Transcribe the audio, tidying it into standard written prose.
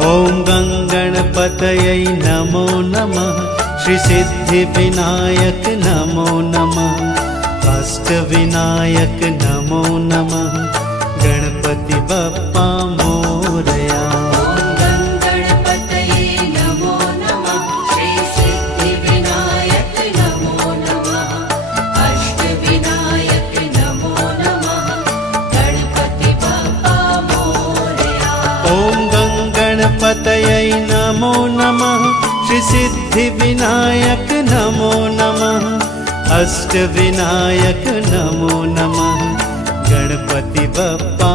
ॐ गङ्गणपतये नमो नमः। श्री सिद्धिविनायक नमो नमः। अष्टविनायक नमो नमः। गणपति बप्पा मोरया। गणपतये नमो नमः। श्री सिद्धिविनायक नमो नमः। अष्टविनायक नमो नमः। गणपति बप्पा मोरया। ॐ गणपतये नमो नमः। श्री सिद्धिविनायक नमो नमः। अष्टविनायक नमो नमः। गणपति बप्पा